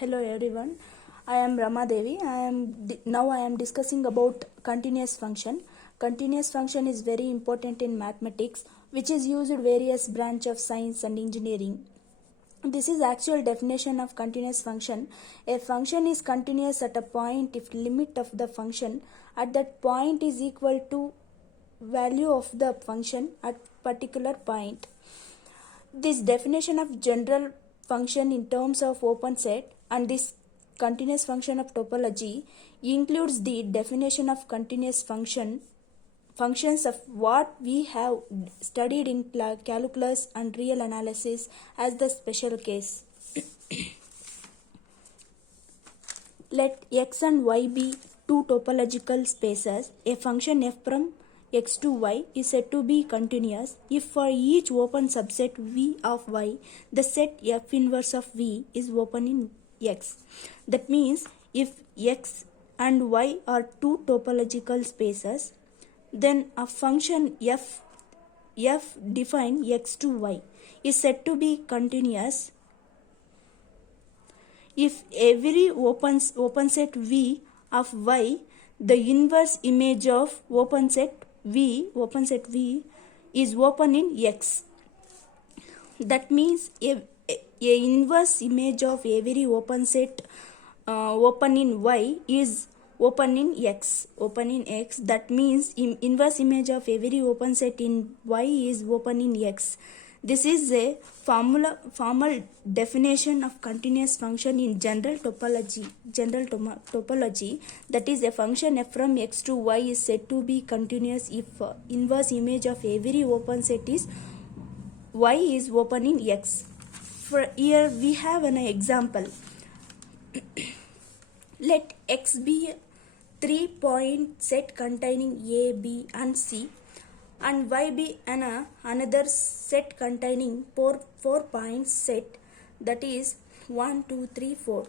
Hello everyone, I am Rama Devi. I am discussing about continuous function. Continuous function is very important in mathematics, which is used in various branch of science and engineering. This is actual definition of continuous function. A function is continuous at a point if limit of the function at that point is equal to value of the function at particular point. This definition of general function in terms of open set and this continuous function of topology includes the definition of continuous functions of what we have studied in calculus and real analysis as the special case. Let x and y be two topological spaces. A function f from x to y is said to be continuous if for each open subset V of y, the set F inverse of V is open in X. That means if x and y are two topological spaces, then a function f defined x to y is said to be continuous if every open set V of y, the inverse image of open set V is open in X. That means a inverse image of every open set open in Y is open in X. That means inverse image of every open set in Y is open in X. This is a formal definition of continuous function in general topology. That is, a function f from x to y is said to be continuous if inverse image of every open set is y is open in x. For here we have an example. Let x be a 3-point set containing a, b and c, and y be another set containing 4-point set, that is 1, 2, 3, 4.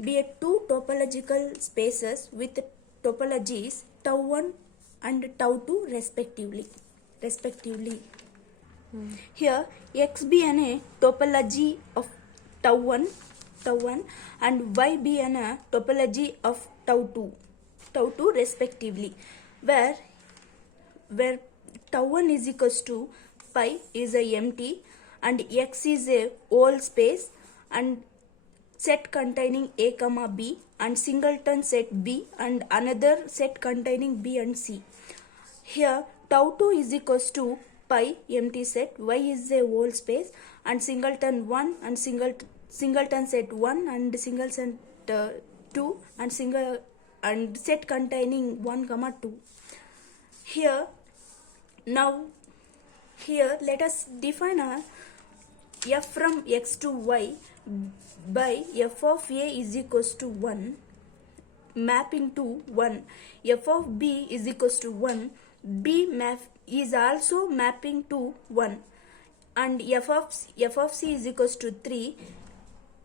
Be a two topological spaces with topologies τ1 and τ2 respectively. Here x be a topology of τ1 and y be a topology of τ2 respectively, where τ1 is equals to pi is a empty and x is a whole space and set containing a comma b and singleton set b and another set containing b and c. Here τ2 is equals to pi empty set, y is a whole space and singleton 1 and singleton set 1 and singleton 2 and set containing 1 comma 2. Here let us define a f from x to y by f of a is equals to 1 mapping to 1, f of b is equals to 1, b map is also mapping to 1, and f of c is equals to 3,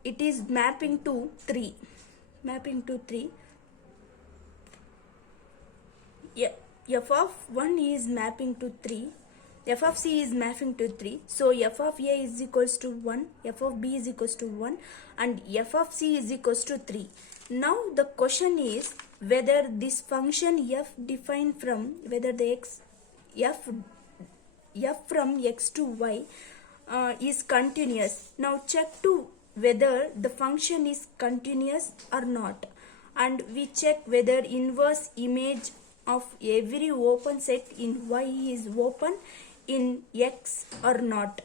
it is mapping to 3. F of 1 is mapping to 3, f of c is mapping to 3, so f of a is equals to 1, f of b is equals to 1 and f of c is equals to 3. Now the question is whether this function f defined from whether the f from x to y is continuous. Now check to whether the function is continuous or not, and we check whether inverse image of every open set in y is open in x or not.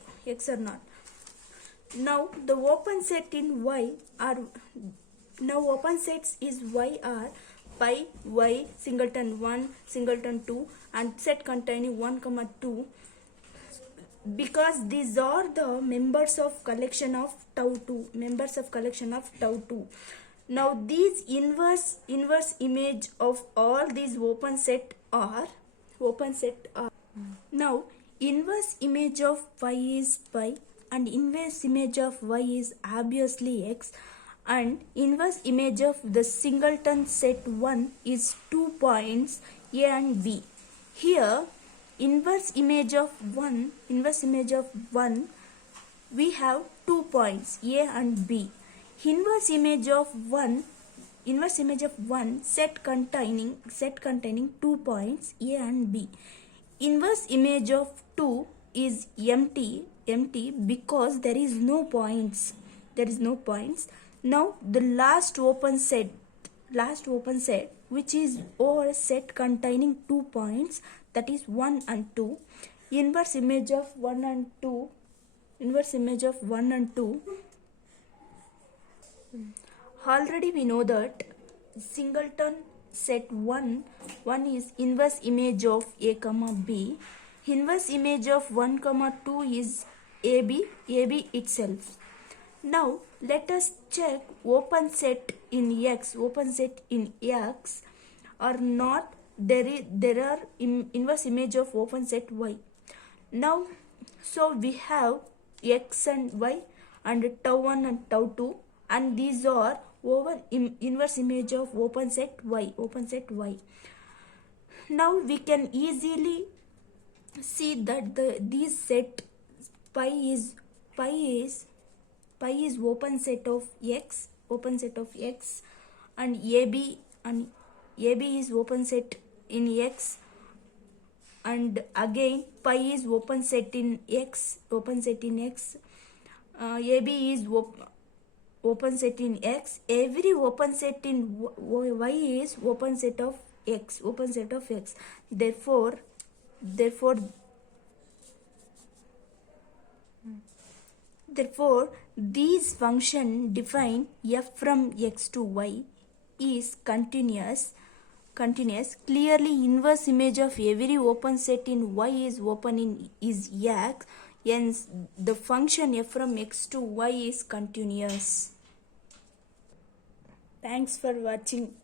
Now the open set in y are open sets is y are pi y singleton 1 singleton 2 and set containing 1 comma 2, because these are the members of collection of τ2. Now these inverse image of all these open set are now inverse image of y is pi and inverse image of y is obviously x, and inverse image of the singleton set 1 is 2 points a and b. Here inverse image of 1 we have 2 points a and b. inverse image of one set containing 2 points a and b. Inverse image of 2 is empty because there is no points. Now the last open set which is or set containing 2 points, that is 1 and 2. Inverse image of 1 and 2. Already we know that singleton set 1 is inverse image of a comma b. Inverse image of 1 comma 2 is ab itself. Now let us check open set in X or not. There are inverse image of open set Y. Now so we have X and Y and tau 1 and tau 2, and these are over inverse image of open set Y. Now we can easily see that these set pi is open set of X, and AB is open set in X, and again pi is open set in X. AB is open set in X. Every open set in Y is open set of X. Therefore these function define f from X to Y is continuous. Clearly inverse image of every open set in Y is X. Hence the function f from X to Y is continuous. Thanks for watching.